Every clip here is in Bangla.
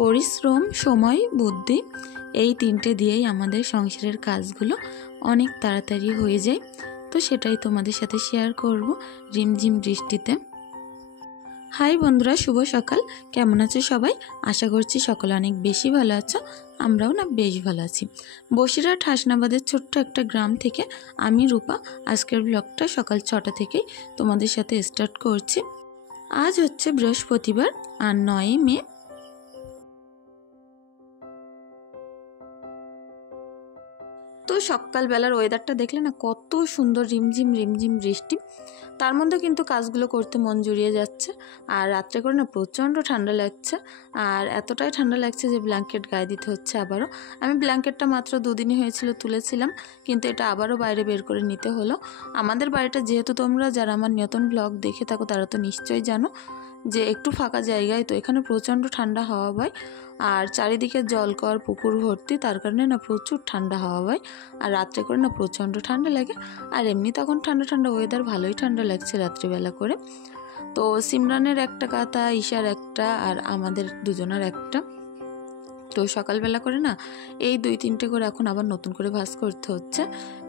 পরিশ্রম, সময়, বুদ্ধি এই তিনটে দিয়েই আমাদের সংসারের কাজগুলো অনেক তাড়াতাড়ি হয়ে যায়। তো সেটাই তোমাদের সাথে শেয়ার করব রিমঝিম বৃষ্টিতে। হাই বন্ধুরা, শুভ সকাল। কেমন আছো সবাই? আশা করছি সকলে অনেক বেশি ভালো আছো। আমরাও না বেশ ভালো আছি। বসিরহাট হাসনাবাদের ছোট্ট একটা গ্রাম থেকে আমি রূপা আজকের ব্লগটা সকাল 6টা থেকেই তোমাদের সাথে স্টার্ট করছি। আজ হচ্ছে বৃহস্পতিবার আর 9 মে। তো সকালবেলার ওয়েদারটা দেখলে না কত সুন্দর, রিমঝিম রিমঝিম বৃষ্টি। তার মধ্যে কিন্তু কাজগুলো করতে মন জুড়িয়ে যাচ্ছে। আর রাত্রে করে না প্রচণ্ড ঠান্ডা লাগছে, আর এতটাই ঠান্ডা লাগছে যে ব্ল্যাঙ্কেট গায়ে দিতে হচ্ছে আবারও। আমি ব্ল্যাঙ্কেটটা মাত্র 2 দিনই হয়েছিল তুলেছিলাম, কিন্তু এটা আবারও বাইরে বের করে নিতে হলো। আমাদের বাড়িটা যেহেতু, তোমরা যারা আমার নতুন ব্লগ দেখে থাকো তারা তো নিশ্চয়ই জানো যে একটু ফাঁকা জায়গায়, তো এখানে প্রচণ্ড ঠান্ডা হাওয়া বয়। আর চারিদিকে জলকর পুকুর ভর্তি, তার কারণে না প্রচুর ঠান্ডা হাওয়া বয়। আর রাত্রে করে না প্রচণ্ড ঠান্ডা লাগে। আর এমনি তখন ঠান্ডা ঠান্ডা ওয়েদার, ভালোই ঠান্ডা লাগছে রাত্রিবেলা করে। তো সিমরানের একটা কাঁথা, ঈশার একটা, আর আমাদের দুজনের একটা। তো সকালবেলা করে না এই 2-3টে করে এখন আবার নতুন করে ভাঁজ করতে হচ্ছে।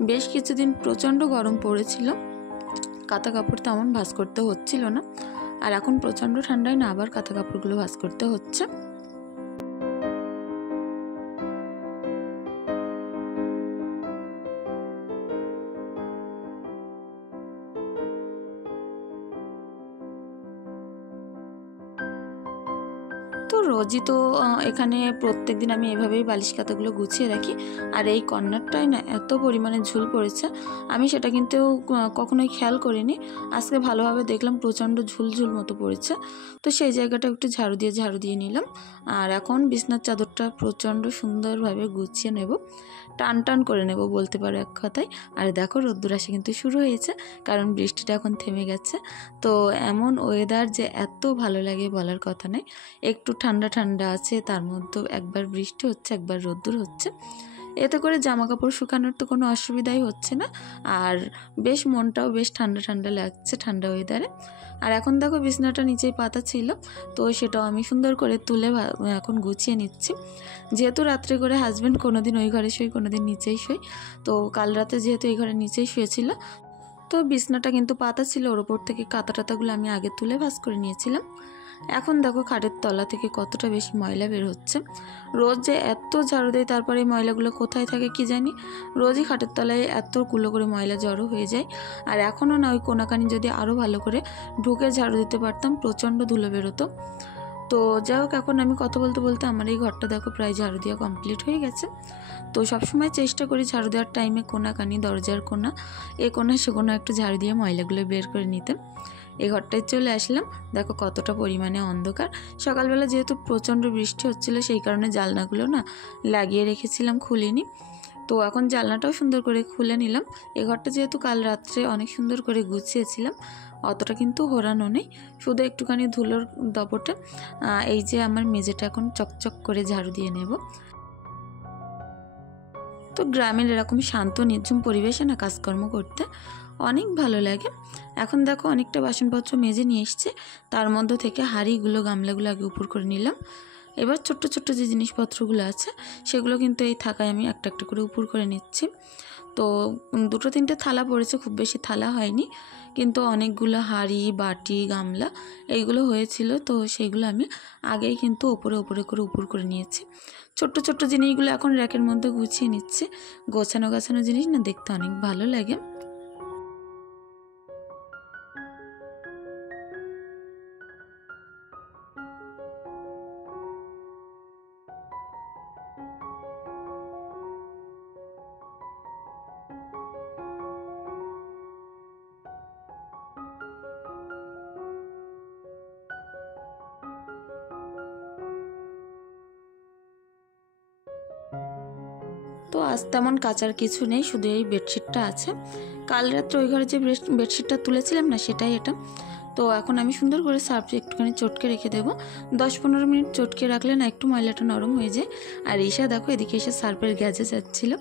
বেশ কিছুদিন প্রচণ্ড গরম পড়েছিল, কাঁথা কাপড় তেমন ভাঁজ করতে হচ্ছিল না। আর এখন প্রচণ্ড ঠান্ডায় না আবার কাঁথা কাপড়গুলো ভাঁজ করতে হচ্ছে। তো রোজই তো এখানে প্রত্যেক দিন আমি এভাবেই বালিশ কাঁথাগুলো গুছিয়ে রাখি। আর এই কর্নারটায় না এত পরিমাণে ঝুল পড়েছে, আমি সেটা কিন্তু কখনোই খেয়াল করিনি। আজকে ভালোভাবে দেখলাম প্রচণ্ড ঝুলঝুল মতো পড়েছে। তো সেই জায়গাটা একটু ঝাড়ু দিয়ে নিলাম। আর এখন বিছনার চাদরটা প্রচণ্ড সুন্দরভাবে গুছিয়ে নেব, টান টান করে নেব বলতে পারো এক কথায়। আর দেখো রোদ্দুর আসা কিন্তু শুরু হয়েছে, কারণ বৃষ্টিটা এখন থেমে গেছে। তো এমন ওয়েদার যে এত ভালো লাগে বলার কথা নয়। একটু ঠান্ডা ঠান্ডা আছে, তার মধ্যে একবার বৃষ্টি হচ্ছে, একবার রোদ্দুর হচ্ছে। এতে করে জামা কাপড় শুকানোর তো কোনো অসুবিধাই হচ্ছে না। আর বেশ মনটাও বেশ ঠান্ডা ঠান্ডা লাগছে ঠান্ডা ওয়েদারে। আর এখন দেখো বিছনাটা নিচেই পাতা ছিল, তো সেটাও আমি সুন্দর করে তুলে এখন গুছিয়ে নিচ্ছি। যেহেতু রাত্রে করে হাজব্যান্ড কোনোদিন ওই ঘরে শোয়, কোনোদিন নিচেই শোয়। তো কাল রাতে যেহেতু এই ঘরে নিচেই শুয়েছিল, তো বিছনাটা কিন্তু পাতা ছিল, ওর ওপর থেকে কাঁথা টাতাগুলো আমি আগে তুলে ভাঁজ করে নিয়েছিলাম। এখন দেখো খাটের তলা থেকে কতটা বেশি ময়লা বের হচ্ছে। রোজ যে এত ঝাড়ু দেয়, তারপরে এই ময়লাগুলো কোথায় থাকে কি জানি। রোজই খাটের তলায় এতগুলো করে ময়লা জড়ো হয়ে যায়। আর এখনও না ওই কোনাকানি যদি আরও ভালো করে ঢুকে ঝাড়ু দিতে পারতাম, প্রচণ্ড ধুলো বেরোতো। তো যাই হোক, এখন আমি কথা বলতে বলতে আমার এই ঘরটা দেখো প্রায় ঝাড়ু দেওয়া কমপ্লিট হয়ে গেছে। তো সবসময় চেষ্টা করি ঝাড়ু দেওয়ার টাইমে কোনাকানি, দরজার কোনা, এ কোনা সে কোনা একটু ঝাড়ু দিয়ে ময়লাগুলো বের করে নিতে। এই ঘরটায় চলে আসলাম, দেখো কতটা পরিমাণে অন্ধকার। সকালবেলা যেহেতু প্রচণ্ড বৃষ্টি হচ্ছিল, সেই কারণে জানলাগুলো না লাগিয়ে রেখেছিলাম, খুলিনি। তো এখন জানলাটাও সুন্দর করে খুলে নিলাম। এই ঘরটা যেহেতু কাল রাত্রে অনেক সুন্দর করে গুছিয়েছিলাম, অতটা কিন্তু হোরানো নেই, শুধু একটুখানি ধুলোর দপটে। এই যে আমার মেঝেটা এখন চকচক করে ঝাড়ু দিয়ে নেব। তো গ্রামের এরকম শান্ত নির্ঝুম পরিবেশে না কাজকর্ম করতে অনেক ভালো লাগে। এখন দেখো অনেকটা বাসনপত্র মেজে নিয়ে এসছে, তার মধ্যে থেকে হাঁড়িগুলো, গামলাগুলো আগে উপর করে নিলাম। এবার ছোট্ট ছোট্ট যে জিনিসপত্রগুলো আছে সেগুলো কিন্তু এই থাকায় আমি একটা একটা করে উপর করে নিচ্ছি। তো 2-3টে থালা পড়েছে, খুব বেশি থালা হয়নি, কিন্তু অনেকগুলো হাঁড়ি, বাটি, গামলা এইগুলো হয়েছিল। তো সেইগুলো আমি আগেই কিন্তু ওপরে ওপরে করে উপর করে নিয়েছি। ছোট্ট ছোট্ট জিনিসগুলো এখন র্যাকের মধ্যে গুছিয়ে নিচ্ছে। গোছানো গাছানো জিনিস না দেখতে অনেক ভালো লাগে। তো আজ তেমন কাচার কিছু নেই, শুধু এই বেডশিটটা আছে। কাল রাত্রে ওই ঘরে যে বেডশিটটা তুলেছিলাম না, সেটাই এটা। তো এখন আমি সুন্দর করে সার্ফে একটুখানি চটকে রেখে দেবো। 10-15 মিনিট চটকে রাখলে না একটু ময়লাটা নরম হয়ে যায়। আর ঈশা দেখো এদিকে এসে সার্ফের গ্যাজে যাচ্ছিলো।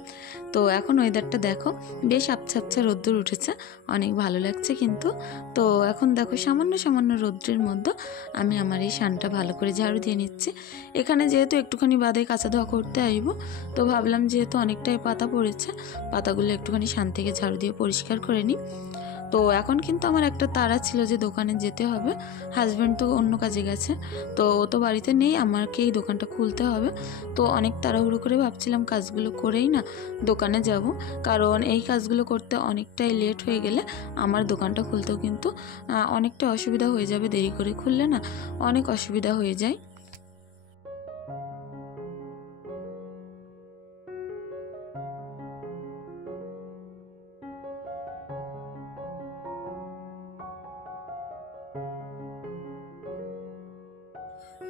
তো এখন ওয়েদারটা দেখো, বেশ আবছা আবছা রোদ্দুর উঠেছে, অনেক ভালো লাগছে কিন্তু। তো এখন দেখো সামান্য সামান্য রোদ্রের মধ্যে আমি আমার এই শানটা ভালো করে ঝাড়ু দিয়ে নিচ্ছি। এখানে যেহেতু একটুখানি বাদে কাঁচা ধোয়া করতে আসব, তো ভাবলাম যেহেতু অনেকটাই পাতা পড়েছে, পাতাগুলো একটুখানি শান থেকে ঝাড়ু দিয়ে পরিষ্কার করে নিই। তো এখন কিন্তু আমার একটা তাড়া ছিল যে দোকানে যেতে হবে। হাজব্যান্ড তো অন্য কাজে গেছে, তো ও তো বাড়িতে নেই, আমাকে এই দোকানটা খুলতে হবে। তো অনেক তাড়াহুড়ো করে ভাবছিলাম কাজগুলো করেই না দোকানে যাব, কারণ এই কাজগুলো করতে অনেকটাই লেট হয়ে গেলে আমার দোকানটা খুলতেও কিন্তু অনেকটা অসুবিধা হয়ে যাবে। দেরি করে খুললে না অনেক অসুবিধা হয়ে যায়।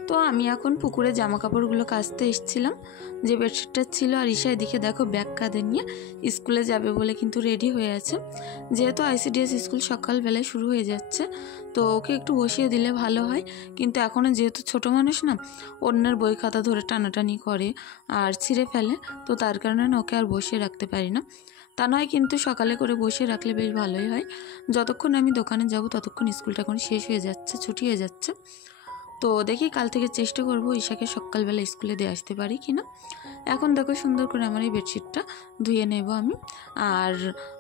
তো আমি এখন পুকুরে জামা কাপড়গুলো কাচতে এসেছিলাম, যে বেডশিটটা ছিল। আর ঈশা এদিকে দেখো ব্যাগ কাঁধে নিয়ে স্কুলে যাবে বলে কিন্তু রেডি হয়ে আছে। যেহেতু আইসিডিএস স্কুল সকালবেলায় শুরু হয়ে যাচ্ছে, তো ওকে একটু বসিয়ে দিলে ভালো হয়। কিন্তু এখনও যেহেতু ছোট মানুষ না, অন্যের বই খাতা ধরে টানাটানি করে আর ছিঁড়ে ফেলে, তো তার কারণে না ওকে আর বসিয়ে রাখতে পারি না। তা নয় কিন্তু সকালে করে বসিয়ে রাখলে বেশ ভালোই হয়। যতক্ষণ আমি দোকানে যাব ততক্ষণ স্কুলটা এখন শেষ হয়ে যাচ্ছে, ছুটি হয়ে যাচ্ছে। তো দেখি কাল থেকে চেষ্টা করব ঈশাকে সকালবেলা স্কুলে দিয়ে আসতে পারি কি না। এখন দেখো সুন্দর করে আমার এই বেডশিটটা ধুয়ে নেব আমি। আর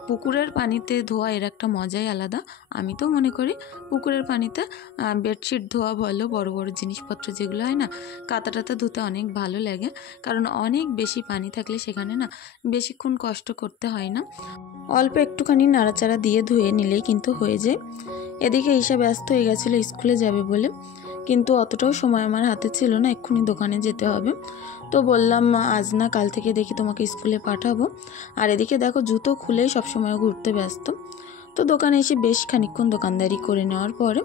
পুকুরের পানিতে ধোয়া এর একটা মজাই আলাদা। আমি তো মনে করি পুকুরের পানিতে বেডশিট ধোয়া বলো, বড় বড় জিনিসপত্র যেগুলো হয় না, কাঁথা টাতা ধুতে অনেক ভালো লাগে। কারণ অনেক বেশি পানি থাকলে সেখানে না বেশিক্ষণ কষ্ট করতে হয় না, অল্প একটুখানি নাড়াচাড়া দিয়ে ধুয়ে নিলেই কিন্তু হয়ে যায়। এদিকে ঈশা ব্যস্ত হয়ে গেছিলো স্কুলে যাবে বলে, কিন্তু অতটাও সময় আমার হাতে ছিল না, এক্ষুনি দোকানে যেতে হবে। তো বললাম আজ না কাল থেকে দেখি তোমাকে স্কুলে পাঠাবো। আর এদিকে দেখো জুতো খুলেই সবসময় ঘুরতে ব্যস্ত। তো দোকানে এসে বেশ খানিকক্ষণ দোকানদারি করে নেওয়ার পরে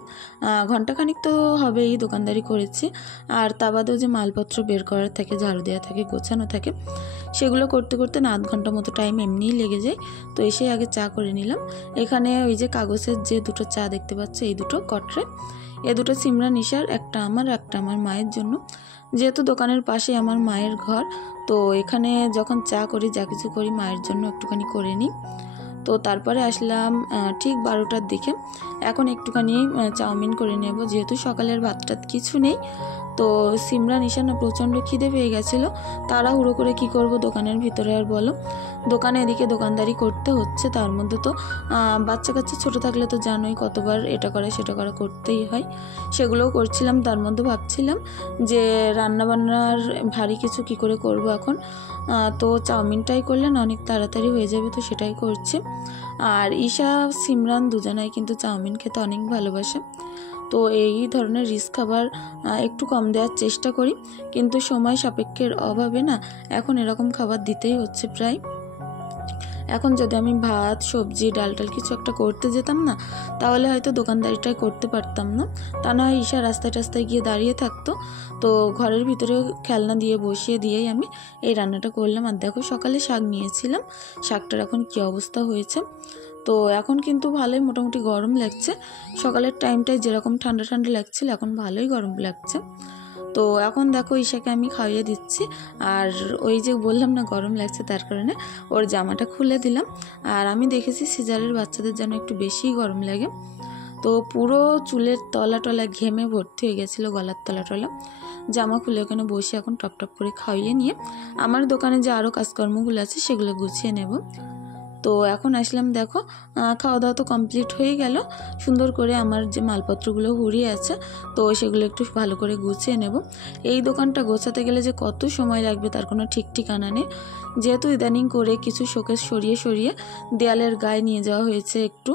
ঘন্টাখানিক তো হবেই দোকানদারি করেছি। আর তা বাদেও যে মালপত্র বের করার থাকে, ঝাড়ু দেওয়া থাকে, গোছানো থাকে, সেগুলো করতে করতে না 0.5 ঘন্টা মতো টাইম এমনিই লেগে যায়। তো এসে আগে চা করে নিলাম। এখানে ওই যে কাগজের যে দুটো চা দেখতে পাচ্ছ, এই দুটো কটরে, এ দুটো সিমরান ঈশার, একটা আমার মায়ের জন্য। যেহেতু দোকানের পাশে আমার মায়ের ঘর, তো এখানে যখন চা করি, যা কিছু করি মায়ের জন্য একটুখানি করে নিই। তো তারপরে আসলাম ঠিক 12টার দিকে। এখন একটুখানি চাউমিন করে নেব, যেহেতু সকালের ভাতটা কিছু নেই। তো সিমরান ঈশা না প্রচণ্ড খিদে পেয়ে গেছিলো, তাড়াহুড়ো করে কি করব দোকানের ভিতরে আর বলো। দোকানে এদিকে দোকানদারি করতে হচ্ছে, তার মধ্যে তো বাচ্চা কাচ্চা ছোটো থাকলে তো জানোই কতবার এটা করা সেটা করা করতেই হয়, সেগুলোও করছিলাম। তার মধ্যে ভাবছিলাম যে রান্নাবান্নার ভারী কিছু কি করে করব এখন। তো চাউমিনটাই করলে না অনেক তাড়াতাড়ি হয়ে যাবে, তো সেটাই করছি। আর ঈশা সিমরান দুজনাই কিন্তু চাউমিন খেতে অনেক ভালোবাসে। তো এই ধরনের রিস্ক খাবার একটু কম দেওয়ার চেষ্টা করি, কিন্তু সময় সাপেক্ষের অভাবে না এখন এরকম খাবার দিতেই হচ্ছে প্রায়। এখন যদি আমি ভাত সবজি ডাল কিছু একটা করতে যেতাম না, তাহলে হয়তো দোকানদারিটাই করতে পারতাম না। তা না হয় ঈশা রাস্তায় টাস্তায় গিয়ে দাঁড়িয়ে থাকতো, তো ঘরের ভিতরে খেলনা দিয়ে বসিয়ে দিয়েই আমি এই রান্নাটা করলাম। আর দেখো সকালে শাক নিয়েছিলাম, শাকটার এখন কী অবস্থা হয়েছে। তো এখন কিন্তু ভালোই মোটামুটি গরম লাগছে, সকালের টাইমটায় যেরকম ঠান্ডা ঠান্ডা লাগছিল এখন ভালোই গরম লাগছে। তো এখন দেখো ঈশাকে আমি খাইয়ে দিচ্ছি। আর ওই যে বললাম না গরম লাগছে, তার কারণে ওর জামাটা খুলে দিলাম। আর আমি দেখেছি সিজারের বাচ্চাদের যেন একটু বেশিই গরম লাগে। তো পুরো চুলের তলা টলা ঘেমে ভর্তি হয়ে গেছিলো, গলার তলা টলা। জামা খুলে ওখানে বসে এখন টপ টপ করে খাইয়ে নিয়ে আমার দোকানে যে আরও কাজকর্মগুলো আছে সেগুলো গুছিয়ে নেব। তো এখন আসলাম, দেখো খাওয়া দাওয়া তো কমপ্লিট হয়ে গেল। সুন্দর করে আমার যে মালপত্রগুলো হুড়িয়ে আছে, তো সেগুলো একটু ভালো করে গুছিয়ে নেব। এই দোকানটা গোছাতে গেলে যে কত সময় লাগবে তার কোনো ঠিক ঠিকানা নেই। যেহেতু ইদানিং করে কিছু শোকেস সরিয়ে সরিয়ে দেয়ালের গায়ে নিয়ে যাওয়া হয়েছে, একটু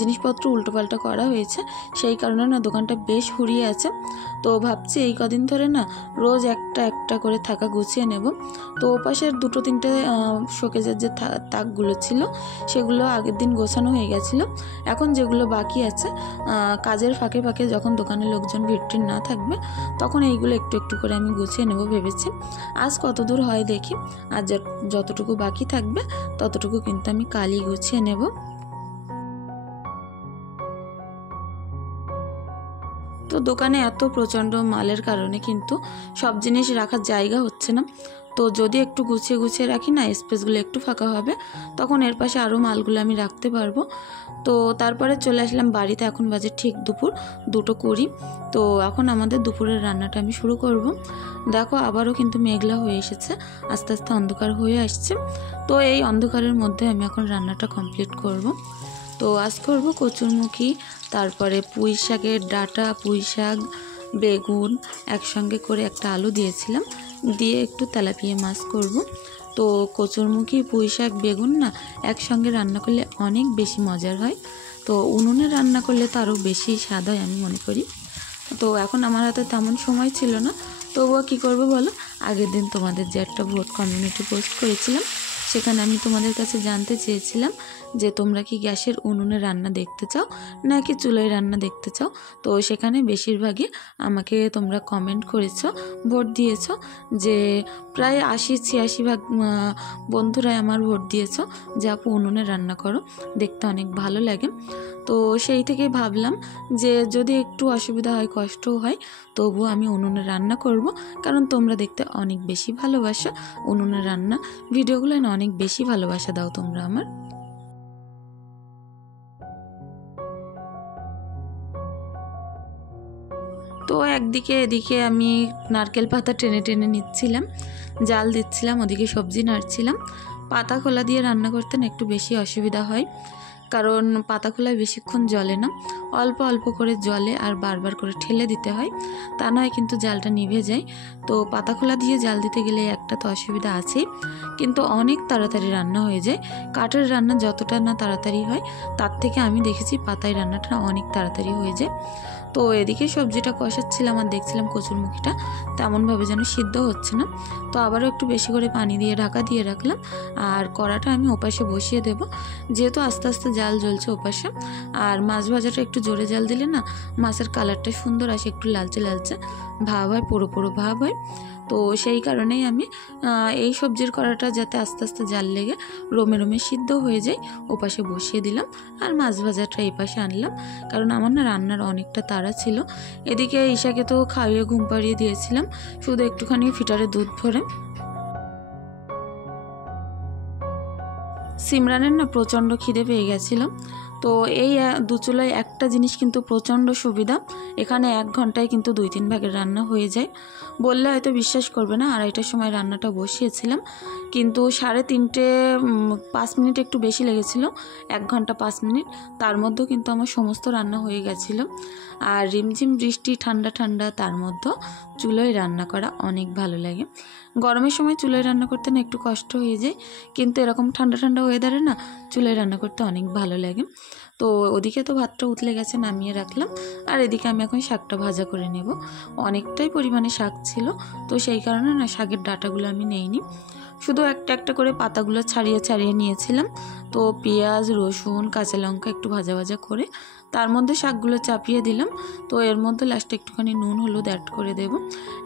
জিনিসপত্র উল্টোপাল্টা করা হয়েছে, সেই কারণে না দোকানটা বেশ হুড়িয়ে আছে। তো ভাবছি এই কদিন ধরে না রোজ একটা একটা করে থাকা গুছিয়ে নেব। তো ওপাশের 2-3টে শোকেজের যে তাকগুলো ছিল সেগুলো আগের দিন গোছানো হয়ে গেছিলো। এখন যেগুলো বাকি আছে কাজের ফাঁকে ফাঁকে যখন দোকানে লোকজন ভিড় না থাকবে তখন এইগুলো একটু একটু করে আমি গুছিয়ে নেব ভেবেছি। আজ কত দূর হয় দেখি, আর যতটুকু বাকি থাকবে ততটুকু কিন্তু আমি কালই গুছিয়ে নেব। তো দোকানে এত প্রচণ্ড মালের কারণে কিন্তু সব জিনিস রাখার জায়গা হচ্ছে না। তো যদি একটু গুছিয়ে গুছিয়ে রাখি না, স্পেসগুলো একটু ফাঁকা হবে, তখন এর পাশে আরও মালগুলো আমি রাখতে পারবো। তো তারপরে চলে আসলাম বাড়িতে। এখন বাজে ঠিক দুপুর 2:20। তো এখন আমাদের দুপুরের রান্নাটা আমি শুরু করব। দেখো আবারও কিন্তু মেঘলা হয়ে এসেছে, আস্তে আস্তে অন্ধকার হয়ে আসছে। তো এই অন্ধকারের মধ্যে আমি এখন রান্নাটা কমপ্লিট করব। তো আজ করব কচুরমুখী, তারপরে পুঁই শাকের ডাঁটা, পুঁই শাক, বেগুন একসঙ্গে করে একটা আলু দিয়েছিলাম, দিয়ে একটু তেলাপিয়া মাছ করব। তো কচুরমুখী, পুঁই শাক, বেগুন না একসঙ্গে রান্না করলে অনেক বেশি মজার হয়। তো উনুনে রান্না করলে তো আরও বেশি স্বাদ হয় আমি মনে করি। তো এখন আমার হাতে তেমন সময় ছিল না, তবুও কী করবো বলো, আগের দিন তোমাদের যে একটা ভোট কমিউনিটি পোস্ট করেছিলাম, সেখানে আমি তোমাদের কাছে জানতে চেয়েছিলাম যে তোমরা কি গ্যাসের উনুনে রান্না দেখতে চাও নাকি চুলোয় রান্না দেখতে চাও। তো সেখানে বেশিরভাগই আমাকে তোমরা কমেন্ট করেছো, ভোট দিয়েছো, যে প্রায় 80-86 ভাগ বন্ধুরাই আমার ভোট দিয়েছো যে আপু উনুনে রান্না করো, দেখতে অনেক ভালো লাগে। তো সেই থেকেই ভাবলাম যে যদি একটু অসুবিধা হয়, কষ্টও হয়, তবুও আমি উনুনে রান্না করব, কারণ তোমরা দেখতে অনেক বেশি ভালোবাসো উনুনে রান্না ভিডিওগুলো, না অনেক বেশি ভালোবাসা দাও তোমরা আমার। তো একদিকে এদিকে আমি নারকেল পাতা টেনে টেনে নিচ্ছিলাম, জাল দিচ্ছিলাম, ওদিকে সবজি নাড়ছিলাম। পাতা খোলা দিয়ে রান্না করতে না একটু বেশি অসুবিধা হয়, কারণ পাতা খোলায় বেশিক্ষণ জ্বলে না, অল্প অল্প করে জ্বলে আর বারবার করে ঠেলে দিতে হয়, তা নয় কিন্তু জালটা নিভে যায়। তো পাতা খোলা দিয়ে জাল দিতে গেলে একটা তো অসুবিধা আছেই, কিন্তু অনেক তাড়াতাড়ি রান্না হয়ে যায়। কাঠের রান্না যতটা না তাড়াতাড়ি হয়, তার থেকে আমি দেখেছি পাতায় রান্নাটা অনেক তাড়াতাড়ি হয়ে যায়। তো এদিকে সবজিটা কষাচ্ছিলাম আর দেখছিলাম কচুরমুখীটা তেমনভাবে যেন সিদ্ধ হচ্ছে না। তো আবারও একটু বেশি করে পানি দিয়ে ঢাকা দিয়ে রাখলাম, আর কড়াটা আমি ওপাশে বসিয়ে দেব, যেহেতু আস্তে আস্তে জাল জ্বলছে ওপাশে। আর মাছ ভাজাটা একটু জোরে জাল দিলে না মাছের কালারটা সুন্দর আসে, একটু লালচে লালচে ভাব হয়, পুরো পুরো ভাব হয়। তো সেই কারণেই আমি এই সবজির কড়াটা যাতে আস্তে আস্তে জাল লেগে রোমে রোমে সিদ্ধ হয়ে যায়, ওপাশে বসিয়ে দিলাম। আর মাছ ভাজাটা এই পাশে আনলাম, কারণ আমার না রান্নার অনেকটা তাড়া ছিল। এদিকে ঈশাকে তো খাইয়ে ঘুম পাড়িয়ে দিয়েছিলাম, শুধু একটুখানি ফিটারে দুধ ভরে। সিমরানের না প্রচণ্ড খিদে পেয়ে গেছিলো। তো এই দুচুলায় একটা জিনিস কিন্তু প্রচণ্ড সুবিধা, এখানে 1 ঘন্টায় কিন্তু 2-3 ভাগের রান্না হয়ে যায়। বললে হয়তো বিশ্বাস করবে না, 2:30টার সময় রান্নাটা বসিয়েছিলাম, কিন্তু 3:30-5 মিনিট একটু বেশি লেগেছিল, 1 ঘন্টা 5 মিনিট, তার মধ্যেও কিন্তু আমার সমস্ত রান্না হয়ে গেছিলো। আর রিমঝিম বৃষ্টি, ঠান্ডা ঠান্ডা, তার মধ্যে চুলোয় রান্না করা অনেক ভালো লাগে। গরমের সময় চুলোয় রান্না করতে না একটু কষ্ট হয়ে যায়, কিন্তু এরকম ঠান্ডা ঠান্ডা ওয়েদারে না চুলোয় রান্না করতে অনেক ভালো লাগে। তো ওদিকে তো ভাতটা উতলে গেছে, নামিয়ে রাখলাম। আর এদিকে আমি এখন শাকটা ভাজা করে নেব। অনেকটাই পরিমাণে শাক ছিল, তো সেই কারণে না শাকের ডাঁটাগুলো আমি নেইনি, শুধু একটা একটা করে পাতাগুলো ছাড়িয়ে ছাড়িয়ে নিয়েছিলাম। তো পেঁয়াজ, রসুন, কাঁচা লঙ্কা একটু ভাজা ভাজা করে তার মধ্যে শাকগুলো চাপিয়ে দিলাম। তো এর মধ্যে লাস্টে একটুখানি নুন হলুদ অ্যাড করে দেব।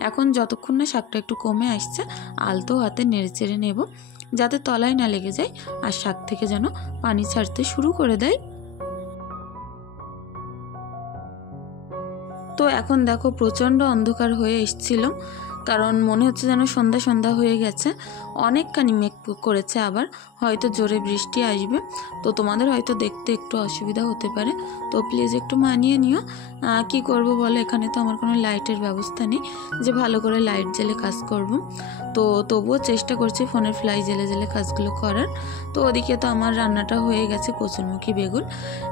এখন যতক্ষণ না শাকটা একটু কমে আসছে, আলতো হাতে নেড়ে চেড়ে নেব, যাতে তলায় না লেগে যায় আর শাক থেকে যেন পানি ছাড়তে শুরু করে দেয়। তো এখন দেখো প্রচণ্ড অন্ধকার হয়ে এসেছিল, কারণ মনে হচ্ছে যেন সন্ধ্যা সন্ধ্যা হয়ে গেছে, অনেকখানি মেঘ করেছে, আবার হয়তো জোরে বৃষ্টি আসবে। তো তোমাদের হয়তো দেখতে একটু অসুবিধা হতে পারে, তো প্লিজ একটু মানিয়ে নিও। কি করব বলো, এখানে তো আমার কোনো লাইটের ব্যবস্থা নেই যে ভালো করে লাইট জ্বেলে কাজ করব। তো তবুও চেষ্টা করছি ফোনের ফ্লাই জ্বেলে জ্বেলে কাজগুলো করার। তো ওদিকে তো আমার রান্নাটা হয়ে গেছে, কচুরমুখী বেগুন।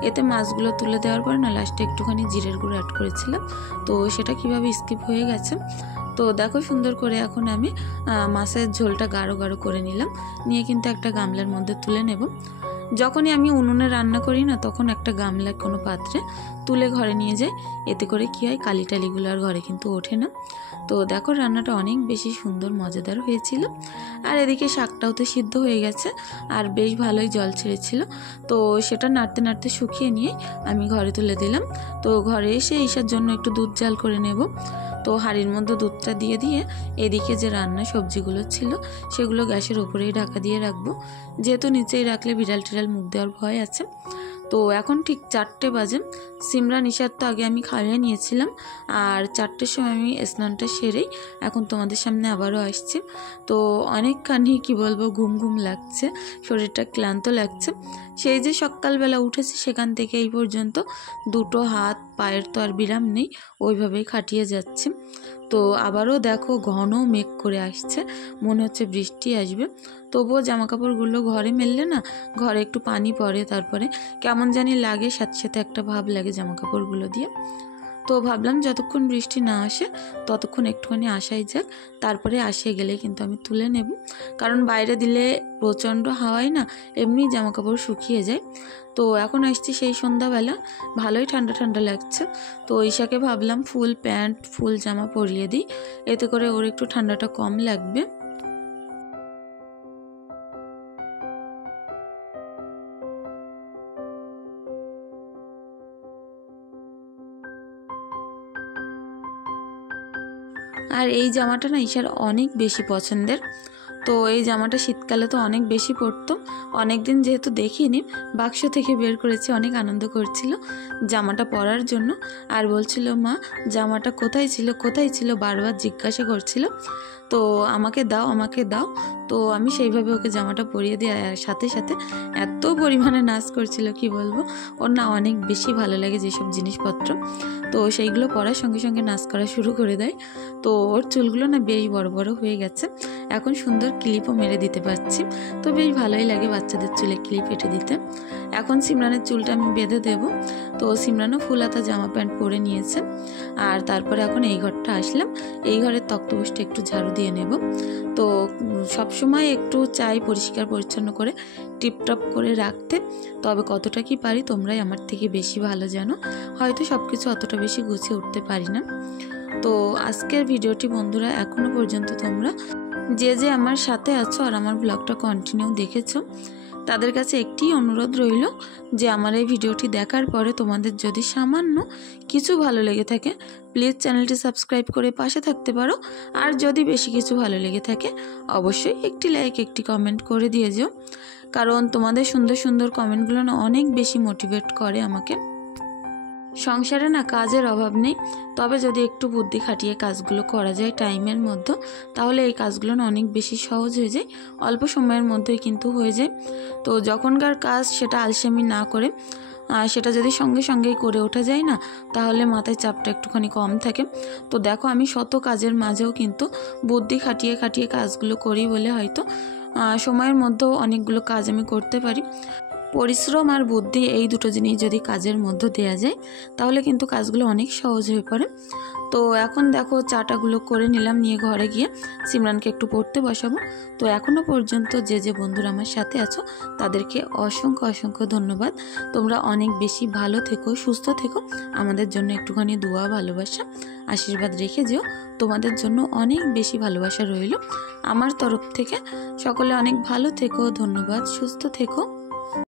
এতে মাছগুলো তুলে দেওয়ার পর না লাস্টে একটুখানি জিরের গুঁড়ো অ্যাড করেছিলাম, তো সেটা কিভাবে স্কিপ হয়ে গেছে। তো দেখো সুন্দর করে এখন আমি মাছের ঝোলটা গাঢ় গাঢ় করে নিলাম, নিয়ে কিন্তু একটা গামলার মধ্যে তুলে নেব। যখনই আমি উনুনে রান্না করি না, তখন একটা গামলা কোনো পাত্রে তুলে ঘরে নিয়ে যাই, এতে করে কী হয় কালি টালিগুলো আর ঘরে কিন্তু ওঠে না। তো দেখো রান্নাটা অনেক বেশি সুন্দর মজাদার হয়েছিল। আর এদিকে শাকটাও তো সিদ্ধ হয়ে গেছে আর বেশ ভালোই জল ছেড়েছিল, তো সেটা নাড়তে নাড়তে শুকিয়ে নিয়ে আমি ঘরে তুলে দিলাম। তো ঘরে এসে ঈশার জন্য একটু দুধ জাল করে নেব। তো হাঁড়ির মধ্যে দুধটা দিয়ে দিয়ে এদিকে যে রান্না সবজিগুলো ছিল সেগুলো গ্যাসের ওপরেই ঢাকা দিয়ে রাখবো, যেহেতু নিচেই রাখলে বিড়াল টিড়াল মুখ দেওয়ার ভয় আছে। তো এখন ঠিক 4টে বাজে। সিমরান ইশার তো আগে আমি খাইয়ে নিয়েছিলাম, আর 4টের সময় আমি স্নানটা সেরেই এখন তোমাদের সামনে আবারও আসছি। তো অনেকখানি কি বলবো, ঘুম ঘুম লাগছে, শরীরটা ক্লান্ত লাগছে। সেই যে সকালবেলা উঠেছি সেখান থেকে এই পর্যন্ত দুটো হাত পায়ের তো আর বিরাম নেই, ওইভাবেই খাটিয়ে যাচ্ছে। তো আবারও দেখো ঘন মেঘ করে আসছে, মনে হচ্ছে বৃষ্টি আসবে। তবুও জামাকাপড়গুলো ঘরে মেললে না, ঘরে একটু পানি পড়ে, তারপরে কেমন জানি লাগে, সাথে সাথে একটা ভাব লাগে জামাকাপড়গুলো দিয়ে। তো ভাবলাম যতক্ষণ বৃষ্টি না আসে ততক্ষণ একটুখানি আসাই যাক, তারপরে আসে গেলে কিন্তু আমি তুলে নেব, কারণ বাইরে দিলে প্রচণ্ড হাওয়ায় না এমনি জামাকাপড় শুকিয়ে যায়। তো এখন আসছি সেই সন্ধ্যাবেলা, ভালোই ঠান্ডা ঠান্ডা লাগছে। তো ঈশাকে ভাবলাম ফুল প্যান্ট ফুল জামা পরিয়ে দিই, এতে করে ওর একটু ঠান্ডাটা কম লাগবে। আর এই জামাটা না ঈশার অনেক বেশি পছন্দের। তো এই জামাটা শীতকালে তো অনেক বেশি পরতো, অনেক দিন যেহেতু দেখিনি, বাক্স থেকে বের করেছি, অনেক আনন্দ করছিল জামাটা পরার জন্য। আর বলছিল মা জামাটা কোথায় ছিল কোথায় ছিল, বারবার জিজ্ঞাসা করছিল। তো আমাকে দাও আমাকে দাও। তো আমি সেইভাবে ওকে জামাটা পরিয়ে দিয়ে সাথে সাথে এত পরিমাণে নাচ করছিল কি বলবো, ওর না অনেক বেশি ভালো লাগে যেসব জিনিসপত্র। তো সেইগুলো পরার সঙ্গে সঙ্গে নাচ করা শুরু করে দেয়। তো ওর চুলগুলো না বেশ বড় বড় হয়ে গেছে, এখন সুন্দর ক্লিপও মেরে দিতে পারছি। তো বেশ ভালোই লাগে বাচ্চাদের চুলে ক্লিপ এঁটে দিতে। এখন সিমরানের চুলটা আমি বেঁধে দেব। তো সিমরানও ফুল হাতা জামা প্যান্ট পরে নিয়েছে। আর তারপরে এখন এই ঘরটা আসলাম, এই ঘরের তক্তপোষটা একটু ঝাড়ু দিয়ে নেব। তো সবসময় একটু চাই পরিষ্কার পরিচ্ছন্ন করে টিপটপ করে রাখতে, তবে কতটা কি পারি তোমরাই আমার থেকে বেশি ভালো জানো, হয়তো সব কিছু অতটা বেশি গুছিয়ে উঠতে পারি না। তো আজকের ভিডিওটি বন্ধুরা এখনো পর্যন্ত তোমরা যে যে আমার সাথে আছো আর আমার ব্লগটা কন্টিনিউ দেখেছো, তাদের কাছে একটি অনুরোধ রইল যে আমার এই ভিডিওটি দেখার পরে তোমাদের যদি সামান্য কিছু ভালো লেগে থাকে প্লিজ চ্যানেলটি সাবস্ক্রাইব করে পাশে থাকতে পারো। আর যদি বেশি কিছু ভালো লেগে থাকে অবশ্যই একটি লাইক একটি কমেন্ট করে দিয়ে যেও, কারণ তোমাদের সুন্দর সুন্দর কমেন্টগুলো না অনেক বেশি মোটিভেট করে আমাকে। সংসারে না কাজের অভাব নেই, তবে যদি একটু বুদ্ধি খাটিয়ে কাজগুলো করা যায় টাইমের মধ্যে, তাহলে এই কাজগুলো না অনেক বেশি সহজ হয়ে যায়, অল্প সময়ের মধ্যেই কিন্তু হয়ে যায়। তো যখনকার কাজ সেটা আলসেমি না করে সেটা যদি সঙ্গে সঙ্গেই করে ওঠা যায় না, তাহলে মাথায় চাপটা একটুখানি কম থাকে। তো দেখো আমি শত কাজের মাঝেও কিন্তু বুদ্ধি খাটিয়ে খাটিয়ে কাজগুলো করি বলে হয়তো সময়ের মধ্যেও অনেকগুলো কাজ আমি করতে পারি। পরিশ্রম আর বুদ্ধি এই দুটো জিনিস যদি কাজের মধ্যে দেয়া যায় তাহলে কিন্তু কাজগুলো অনেক সহজ হয়ে পড়ে। তো এখন দেখো চাটাগুলো করে নিলাম, নিয়ে ঘরে গিয়ে সিমরানকে একটু পড়তে বসাবো। তো এখনও পর্যন্ত যে যে বন্ধুরা আমার সাথে আছো তাদেরকে অসংখ্য অসংখ্য ধন্যবাদ। তোমরা অনেক বেশি ভালো থেকো, সুস্থ থেকো, আমাদের জন্য একটুখানি দোয়া ভালোবাসা আশীর্বাদ রেখে যেও। তোমাদের জন্য অনেক বেশি ভালোবাসা রইল আমার তরফ থেকে। সকলে অনেক ভালো থেকো, ধন্যবাদ, সুস্থ থেকো।